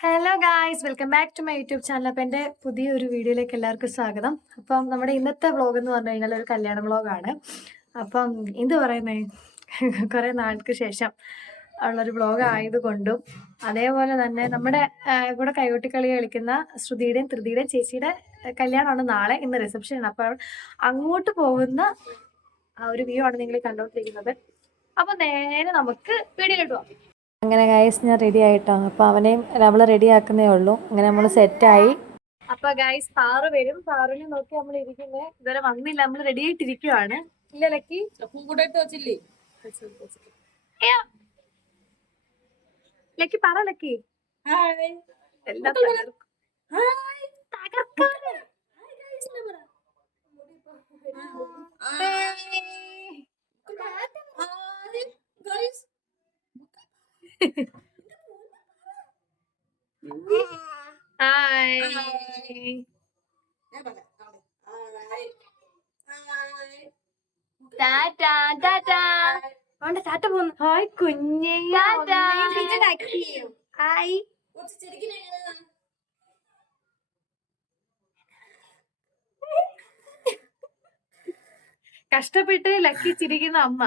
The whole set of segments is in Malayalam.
Hello guys welcome back to my YouTube channel അപ്പം എന്റെ പുതിയൊരു വീഡിയോയിലേക്ക് എല്ലാവർക്കും സ്വാഗതം. അപ്പം നമ്മുടെ ഇന്നത്തെ വ്ളോഗ് എന്ന് പറഞ്ഞു കഴിഞ്ഞാൽ ഒരു കല്യാണ വ്ളോഗാണ് അപ്പം എന്ത് പറയുന്നേ? കുറേ നാൾക്ക് ശേഷം ഉള്ളൊരു വ്ളോഗ് ആയതുകൊണ്ടും അതേപോലെ തന്നെ നമ്മുടെ കൂടെ കൈകൊട്ടിക്കളി കളിക്കുന്ന ശ്രുതിയുടെയും ധൃതിയുടെയും ചേച്ചിയുടെ കല്യാണമാണ് നാളെ ഇന്ന് റിസപ്ഷൻ അപ്പോൾ അങ്ങോട്ട് പോകുന്ന ആ ഒരു വ്യൂ ആണ് നിങ്ങൾ കണ്ടുകൊണ്ടിരിക്കുന്നത് അപ്പം നേരെ നമുക്ക് വീഡിയോ പോകാം. അങ്ങനെ ഗൈസ് ഞാൻ റെഡി ആയിട്ടാണ് അപ്പോൾ അവനെയും നമ്മൾ റെഡി ആക്കുന്നേ ഉള്ളൂ. അങ്ങനെ നമ്മൾ ആയി. അപ്പൊ ഗൈസ് പാറു വരും. പാറിനെ നോക്കി നമ്മൾ ഇരിക്കുന്നേ. ഇതുവരെ വന്നില്ല. നമ്മൾ റെഡി ആയിട്ടിരിക്കുവാണ്. ഇല്ല ലക്കി? വെച്ചില്ലേ? ഏയ്യോ. ലക്കി പറ ലക്കി. എല്ലാം ടാറ്റാ ടാറ്റാ. അവന്റെ ടാറ്റ പോന്നു. ഹായ് കുഞ്ഞേ ഹായ്. കഷ്ടപ്പെട്ട് ലക്കി ചിരിക്കുന്ന അമ്മ.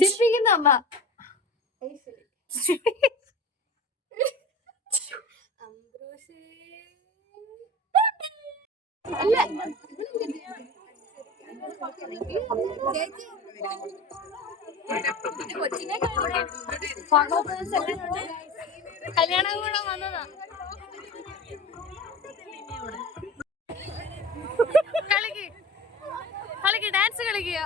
ചിരിപ്പിക്കുന്ന അമ്മ. കല്യാണം കൂടെ വന്നതാ കളിക്ക് കളിക്ക് ഡാൻസ് കളിക്കുക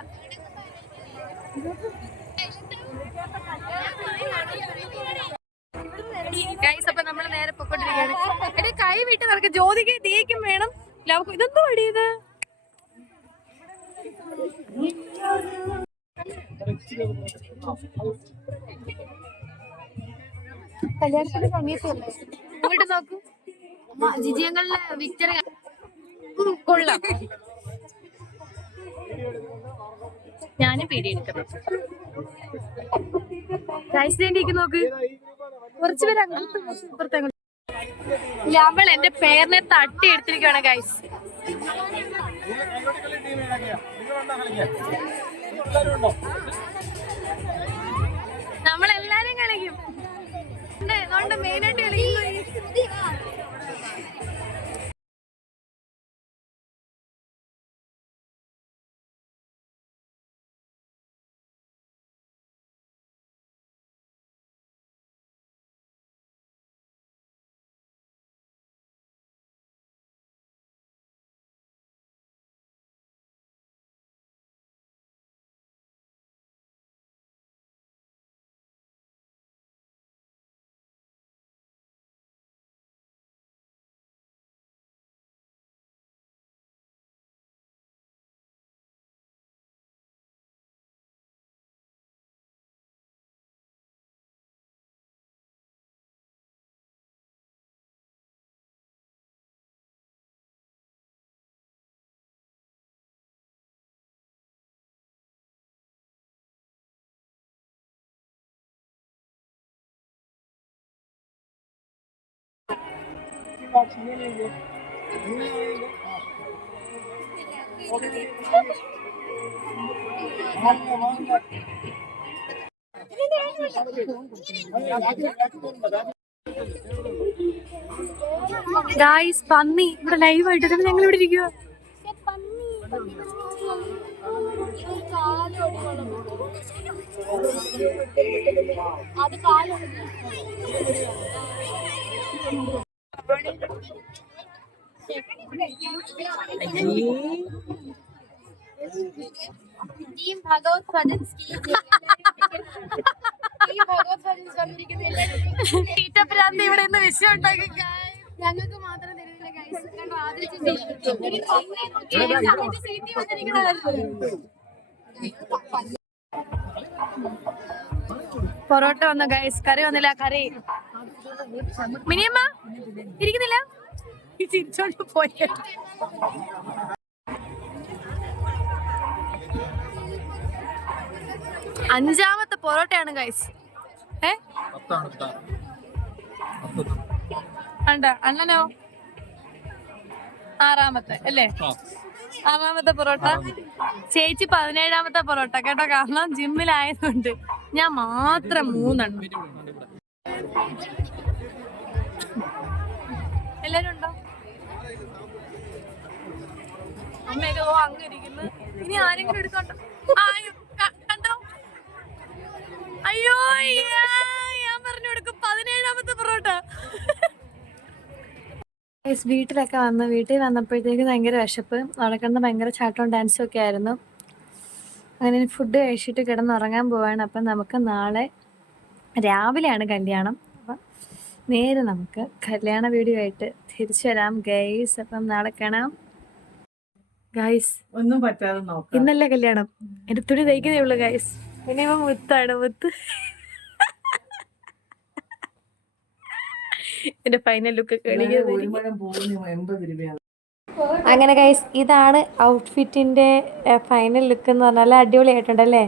ഗൈസ് അപ്പൊ നമ്മൾ നേരെ പൊക്കോണ്ടിരിക്കുകയാണ്. എടി കൈ വിട്ട് നടക്ക് ജ്യോതിക്ക് തീക്കും വേണം. ലവ് ഇതെന്തോ അടിയത് കല്യാണത്തിന്റെ സമയത്തല്ലേ ഇങ്ങോട്ട് നോക്കൂ. ജിജിയങ്ങളിലെ വിക്ടറി കൊള്ളാം. ഞാനും പേടിയെടുക്കണം റൈസിലേക്ക് നോക്ക്? കുറച്ച് പേര് അങ്ങോട്ട് ഇപ്പുറത്തെ അവൾ എന്റെ പേരിനെ തട്ടി എടുത്തിരിക്കുകയാണ് ഗൈസ് നമ്മളെല്ലാരും കളിക്കും. മെയിനായിട്ട് കളിക്കുന്നത് ഗായ്സ് പന്നി. ഇവിടെ ലൈവ് ആയിട്ട്. ഞങ്ങൾ ഇവിടെ ഇരിക്കുക അത് ഭജൻസ് ടീം ഭഗവത് എല്ലാവരും തീറ്റപ്രാന്തി ഇവിടെ നിന്ന് വിഷയം ഉണ്ടാക്കി ഞങ്ങൾക്ക് മാത്രം തരുന്നില്ല ഗൈസ് കണ്ടോ ആദ്യം സീറ്റി വന്നിരിക്കണമായിരുന്നു പൊറോട്ട വന്നു ഗൈസ് കറി വന്നില്ല കറി. മിനിയമ്മ ഇരിക്കുന്നില്ല? ഈ ചിരിച്ചോണ്ട് പോയി. അഞ്ചാമത്തെ പൊറോട്ടയാണ് ഗൈസ് ഏ? അണ്ട അണ്ണനോ? ആറാമത്തെ അല്ലേ? ആറാമത്തെ പൊറോട്ട. ചേച്ചി പതിനേഴാമത്തെ പൊറോട്ട. കേട്ടോ കാരണം ജിമ്മിലായതുകൊണ്ട് ഞാൻ മാത്രം മൂന്നെണ്ണം. എല്ലാരും ഉണ്ടോ? അമ്മയൊക്കെ ഓ ഇനി ആരെങ്കിലും എടുക്കണ്ടോ ആ, കണ്ടോ? അയ്യോ ഞാൻ പറഞ്ഞു കൊടുക്കും പതിനേഴാമത്തെ പൊറോട്ട. ഗൈസ് വീട്ടിലൊക്കെ വന്ന്. വീട്ടിൽ വന്നപ്പോഴത്തേക്ക് ഭയങ്കര വിശപ്പ്. അവിടെ കിടന്ന് ഭയങ്കര ചാട്ടവും ഡാൻസും ഒക്കെ ആയിരുന്നു. അങ്ങനെ ഫുഡ് കഴിച്ചിട്ട് കിടന്നുറങ്ങാൻ പോവാണ്. അപ്പം നമുക്ക് നാളെ രാവിലെയാണ് കല്യാണം. അപ്പം നേരെ നമുക്ക് കല്യാണ വീഡിയോ ആയിട്ട് തിരിച്ചു വരാം ഗൈസ് അപ്പം നാളെ കാണാം. ഗൈസ് ഒന്നും പറ്റാതെ ഇന്നല്ലേ കല്യാണം? എന്റെ തുണി തയ്ക്കുന്നേ ഉള്ളൂ ഗൈസ് ഇനിയിപ്പം മുത്താണ് മുത്ത്. എന്റെ ഫൈനൽ ലുക്ക് അങ്ങനെ ഗൈസ് ഇതാണ് ഔട്ട്ഫിറ്റിന്റെ ഫൈനൽ ലുക്ക് എന്ന് പറഞ്ഞാൽ നല്ല അടിപൊളിയായിട്ടുണ്ടല്ലേ?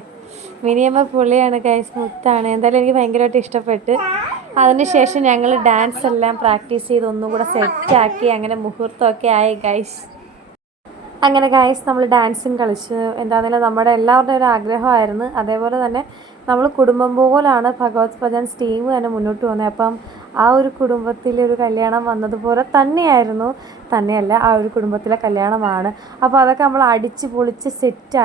മിനിയമ്മ പുള്ളിയാണ് ഗൈസ് മുത്താണ്. എന്തായാലും എനിക്ക് ഭയങ്കരമായിട്ട് ഇഷ്ടപ്പെട്ട്. അതിനുശേഷം ഞങ്ങൾ ഡാൻസ് എല്ലാം പ്രാക്ടീസ് ചെയ്ത് ഒന്നും കൂടെ സെറ്റാക്കി അങ്ങനെ മുഹൂർത്തമൊക്കെ ആയി ഗൈസ് അങ്ങനെ ഗായ്സ് നമ്മൾ ഡാൻസും കളിച്ച് എന്താണെങ്കിലും നമ്മുടെ എല്ലാവരുടെയും ഒരു ആഗ്രഹമായിരുന്നു. അതേപോലെ തന്നെ നമ്മൾ കുടുംബം പോലാണ് ഭഗവത് ഭജൻസ് ടീം തന്നെ മുന്നോട്ട് പോകുന്നത്. അപ്പം ആ ഒരു കുടുംബത്തിലെ ഒരു കല്യാണം വന്നതുപോലെ തന്നെയായിരുന്നു. തന്നെയല്ല ആ ഒരു കുടുംബത്തിലെ കല്യാണമാണ്. അപ്പോൾ അതൊക്കെ നമ്മൾ അടിച്ച് പൊളിച്ച് സെറ്റ്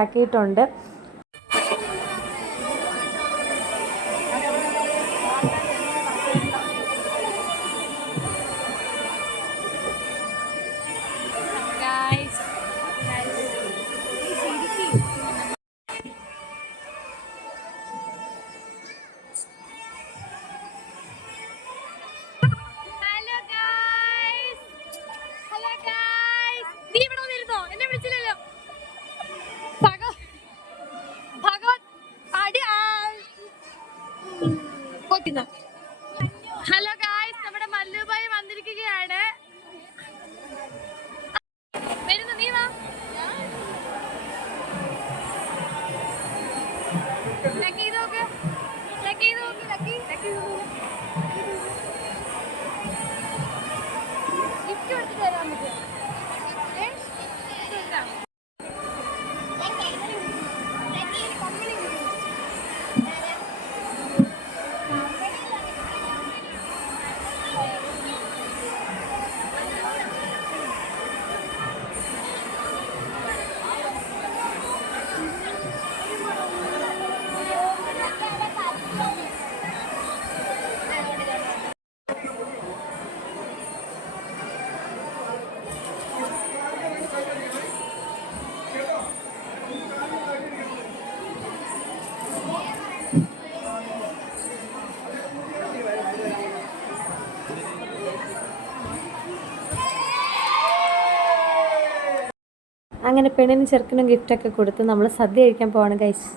അങ്ങനെ പെണ്ണിനും ചെറുക്കനും ഗിഫ്റ്റൊക്കെ കൊടുത്ത് നമ്മൾ സദ്യ കഴിക്കാൻ പോവാണ് ഗൈസ്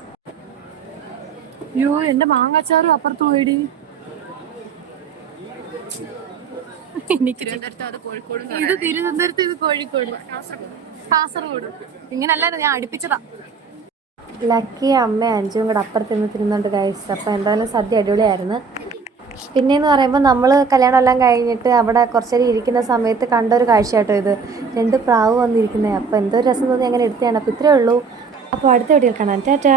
അയ്യോ എന്റെ മാങ്ങാച്ചാറും അപ്പുറത്ത് പോയിടി. ഇത് തിരുവനന്തപുരത്ത് ഇത് കോഴിക്കോട്. കാസർഗോഡ്. ഇങ്ങനല്ലായിരുന്നു ഞാൻ അടുപ്പിച്ചതാ. ലക്കി അമ്മ അഞ്ചും കൂടെ അപ്പുറത്ത് നിന്ന് തിരുന്നുണ്ട് ഗൈസ് അപ്പോൾ എന്തായാലും സദ്യ അടിപൊളിയായിരുന്നു. പിന്നെയെന്ന് പറയുമ്പോൾ നമ്മൾ കല്യാണം എല്ലാം കഴിഞ്ഞിട്ട് അവിടെ കുറച്ചേരം ഇരിക്കുന്ന സമയത്ത് കണ്ട ഒരു കാഴ്ചയാട്ടോ ഇത്. രണ്ട് പ്രാവ് വന്നിരിക്കുന്നത് അപ്പോൾ എന്തോ രസം തോന്നി അങ്ങനെ എടുത്തതാണ്. അപ്പോൾ ഇത്രയേ ഉള്ളൂ. അപ്പോൾ അടുത്ത വീഡിയോയിൽ കാണാം. ടാറ്റാ.